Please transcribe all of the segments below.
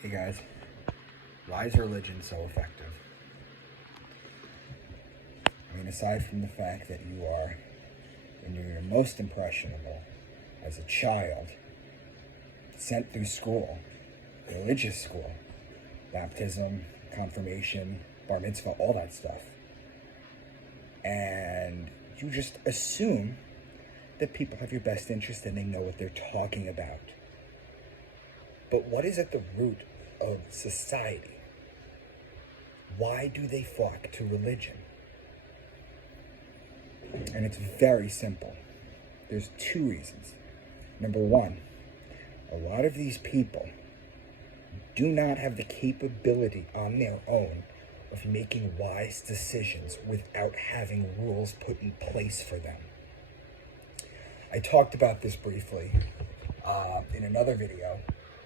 Hey guys, why is religion so effective? I mean, aside from the fact that you are, when you're most impressionable, as a child, sent through school, religious school, baptism, confirmation, bar mitzvah, all that stuff, and you just assume that people have your best interest and they know what they're talking about. But what is at the root of society? Why do they flock to religion? And it's very simple. There's two reasons. Number one, a lot of these people do not have the capability on their own of making wise decisions without having rules put in place for them. I talked about this briefly in another video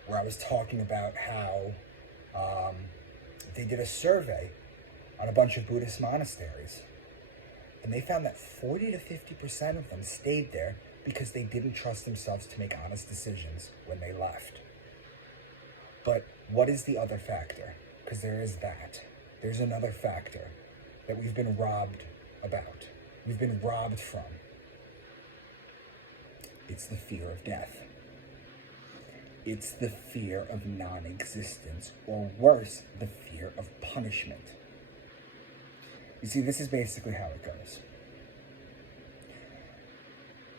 where I was talking about how they did a survey on a bunch of Buddhist monasteries. And they found that 40 to 50% of them stayed there because they didn't trust themselves to make honest decisions when they left. But what is the other factor? Because there is that. There's another factor that we've been robbed about. We've been robbed from. It's the fear of death. It's the fear of non-existence, or worse, the fear of punishment. You see, this is basically how it goes.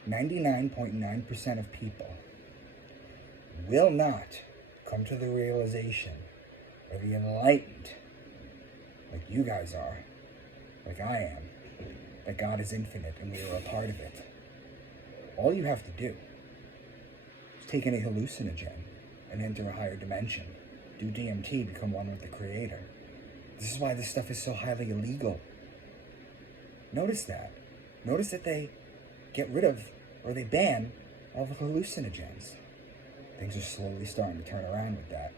99.9% of people will not come to the realization or be enlightened, like you guys are, like I am, that God is infinite and we are a part of it. All you have to do is take any hallucinogen and enter a higher dimension. Do DMT, become one with the Creator. This is why this stuff is so highly illegal. Notice that. Notice that they get rid of, or they ban, all the hallucinogens. Things are slowly starting to turn around with that.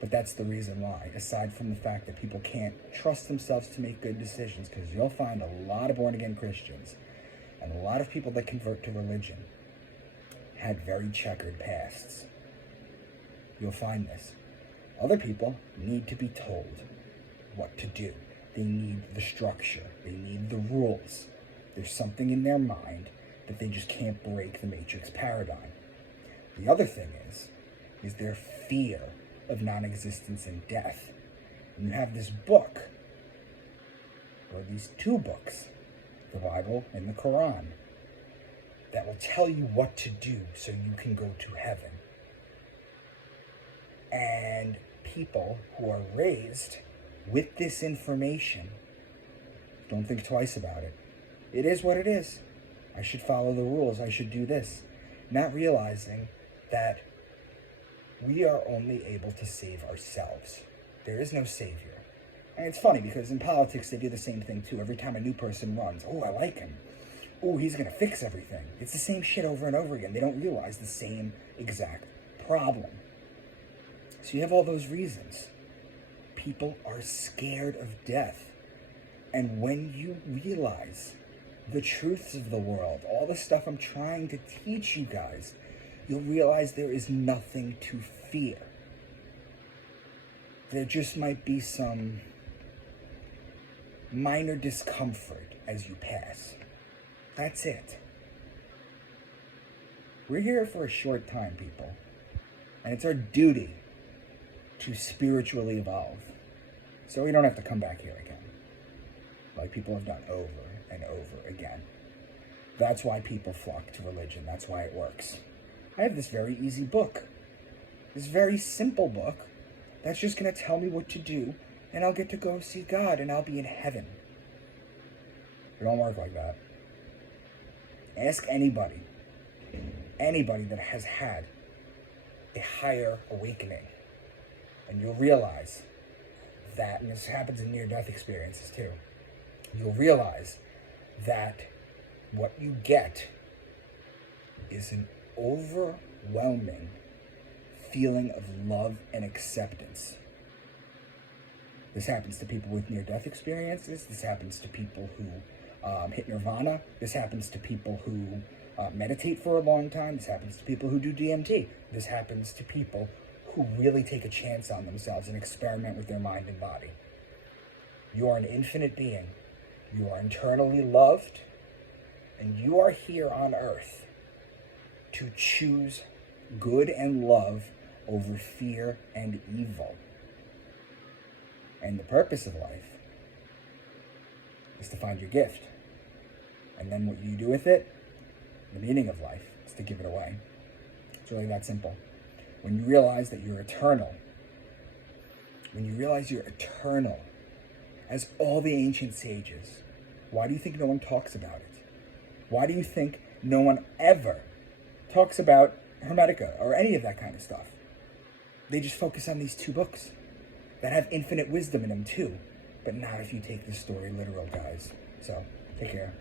But that's the reason why, aside from the fact that people can't trust themselves to make good decisions, because you'll find a lot of born-again Christians and a lot of people that convert to religion had very checkered pasts. You'll find this. Other people need to be told what to do. They need the structure. They need the rules. There's something in their mind that they just can't break the matrix paradigm. The other thing is their fear of non-existence and death. And you have this book, or these two books, the Bible and the Quran, that will tell you what to do so you can go to heaven. And people who are raised with this information don't think twice about it. It is what it is. I should follow the rules. I should do this. Not realizing that we are only able to save ourselves. There is no savior. And it's funny because in politics they do the same thing too. Every time a new person runs, oh, I like him. Oh, he's going to fix everything. It's the same shit over and over again. They don't realize the same exact problem. So you have all those reasons. People are scared of death. And when you realize the truths of the world, all the stuff I'm trying to teach you guys, you'll realize there is nothing to fear. There just might be some minor discomfort as you pass. That's it. We're here for a short time, people. And it's our duty to spiritually evolve. So we don't have to come back here again, like people have done over and over again. That's why people flock to religion. That's why it works. I have this very easy book, this very simple book that's just going to tell me what to do, and I'll get to go see God, and I'll be in heaven. It don't work like that. Ask anybody that has had a higher awakening, and you'll realize that, and this happens in near-death experiences too, you'll realize that what you get is an overwhelming feeling of love and acceptance. This happens to people with near-death experiences. This happens to people who hit nirvana. This happens to people who meditate for a long time. This happens to people who do DMT. This happens to people who really take a chance on themselves and experiment with their mind and body. You are an infinite being. You are internally loved, and you are here on earth to choose good and love over fear and evil. And the purpose of life is to find your gift. And then what you do with it, the meaning of life, is to give it away. It's really that simple. When you realize that you're eternal, as all the ancient sages, why do you think no one talks about it? Why do you think no one ever talks about Hermetica or any of that kind of stuff? They just focus on these 2 books that have infinite wisdom in them too, but not if you take this story literal, guys. So, take care.